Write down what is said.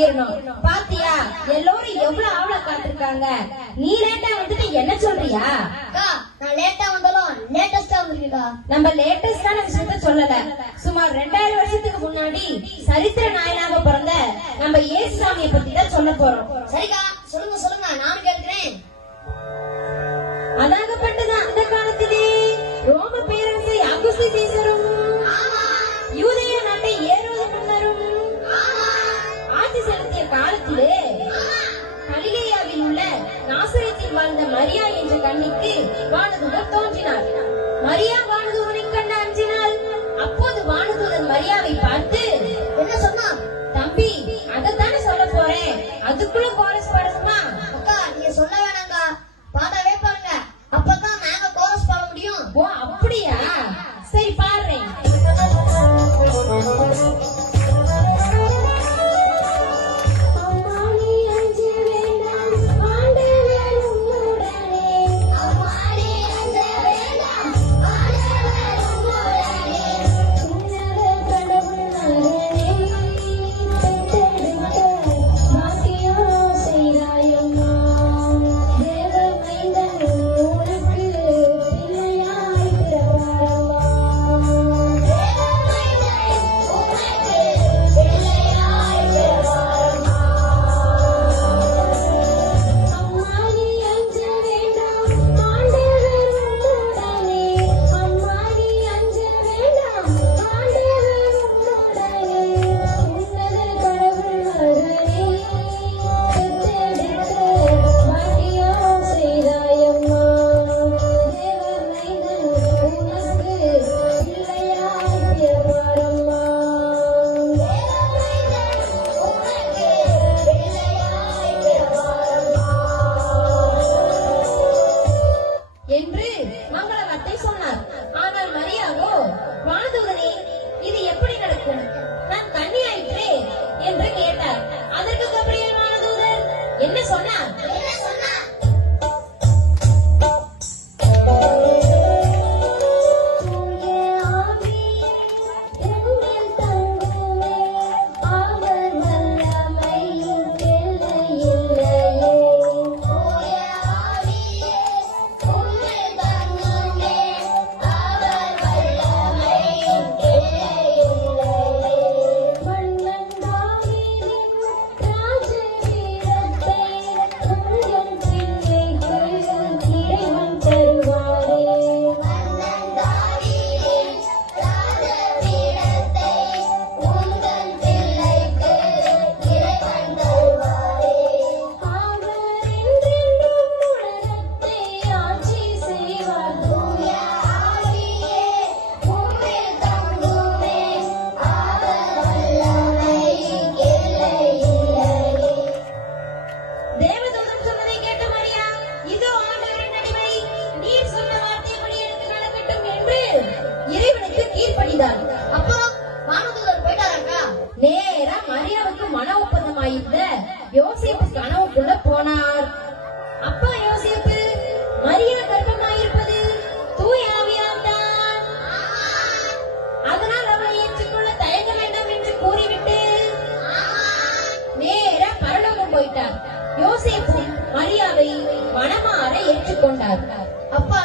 வாங்கிடணும். பாத்தியா எல்லோரும் எவ்வளவு ஆவல காத்திருக்காங்க. நீ லேட்டா வந்துட்டு என்ன சொல்றியா? நான் லேட்டா வந்தாலும் லேட்டஸ்டா வந்திருக்கா. நம்ம லேட்டஸ்டான விஷயத்த சொல்லல. சுமார் 2000 வருஷத்துக்கு முன்னாடி சரித்திர நாயனாக பிறந்த நம்ம இயேசுசாமியை பத்தி தான் சொல்ல போறோம். சரிக்கா, சொல்லுங்க சொல்லுங்க, நானும் கேட்கிறேன். அதாகப்பட்டது அந்த காலத்திலே ரோம பேரரசு அகுஸ்து சீசரும் யூதேய நாட்டை ஏரோது மன்னரும் ஆட்சி செலுத்திய காலத்திலே கலிலேயாவில் உள்ள நாசரேத்தில் வாழ்ந்த மரியா என்ற கன்னிக்கு வானதூதர் தோன்றினார். மரியா வானதூதனை கண்டு அஞ்சினாள். அப்போது வானதூதன் மரியாவை பார்த்து என்ன சொன்னா? தம்பி, அதத்தானே சொல்ல போறேன், அதுக்குள்ள கோரஸ் பாடணுமா? அக்கா, நீங்க சொல்ல வேணாங்கா, பாடவே பாருங்க, அப்பதான் நாங்க கோரஸ் பாட முடியும். ஓ அப்படியா? சரி பாடுறேன். என்று மங்களவார்த்தை சொன்னார். ஆனால் மரியாவோ, வானதூதனே, இது எப்படி நடக்கும்? நான் கன்னியாயிற்றே என்று கேட்டார். அதற்கு கபிரியேல் வானதூதர் என்ன சொன்னார்? நேரா மரியாவுக்கு மன ஒப்பந்தமாயிருந்த யோசேப்பு கனவுக்குள்ள போனார். அப்பா யோசேப்பு, மரியா கர்ப்பமாயிருப்பது தூய ஆவியால் தான், அதனால் அவளை ஏற்றுக்கொள்ள தயங்க வேண்டாம் என்று கூறிவிட்டு நேரா பரலோகம் போயிட்டார். யோசேப்பும் மரியாவை மனமாற ஏற்றுக்கொண்டார். அப்பா